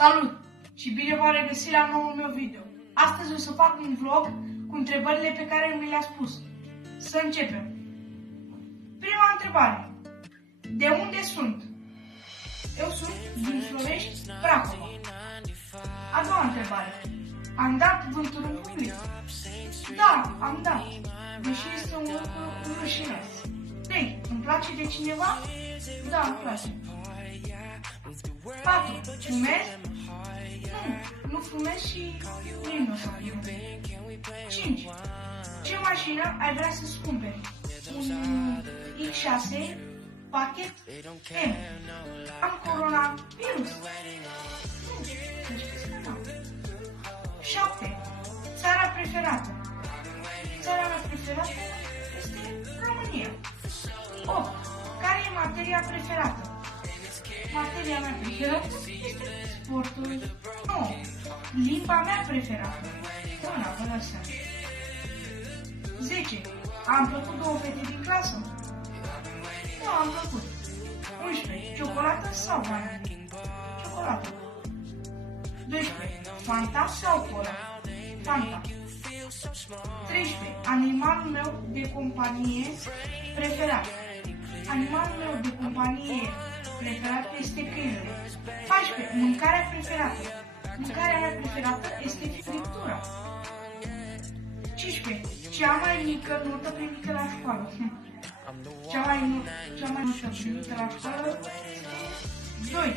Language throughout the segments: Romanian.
Salut și bine v-am regăsit la noul meu video. Astăzi o să fac un vlog cu întrebările pe care mi le-a spus. Să începem. Prima întrebare. De unde sunt? Eu sunt din Florești, Prahova. A doua întrebare. Am dat vântul în public? Da, am dat. Deși este un lucru rușinos. 3. Îmi place de cineva? Da, îmi place. 4. Fumezi? Nu fumez și nici nu o să fumez. 5. Ce mașină ai vrea să-ți cumperi? Un X6 pachet M. Am coronavirus? Nu, să știți că nu. 7. Țara preferată? Țara mea preferată este România. 8. Care e materia preferată? Materia mea preferată este sportul. 9. Limba mea preferată? Una, vă dați seama. 10. Am plăcut două fete din clasă? Da, am plăcut. 11. Ciocolată sau vaniliu? Ciocolată. 12. Fanta sau cola? Fanta. 13. Animalul meu de companie preferat? Animalul meu de companie preferat este câinele. 14. Mâncarea preferată? Mâncarea mea preferată este friptura. 15. Cea mai mică notă primită la școală? Cea mai mică primită la școală este 2.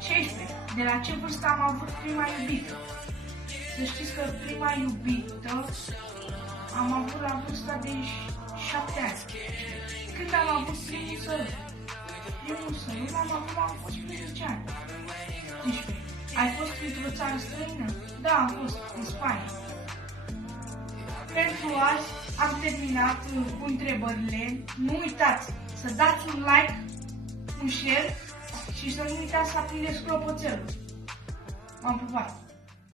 16. De la ce vârstă am avut prima iubită? Să știți că prima iubită am avut la vârsta de 7 ani. Când am avut primul sărut? Primul sărut l-am avut la 11 ani. 15. Ai fost într-o țară străină? Da, am fost în Spania. Pentru azi am terminat cu întrebările. Nu uitați să dați un like, un share și să nu uitați să aprindeți clopoțelul. M-am pupat!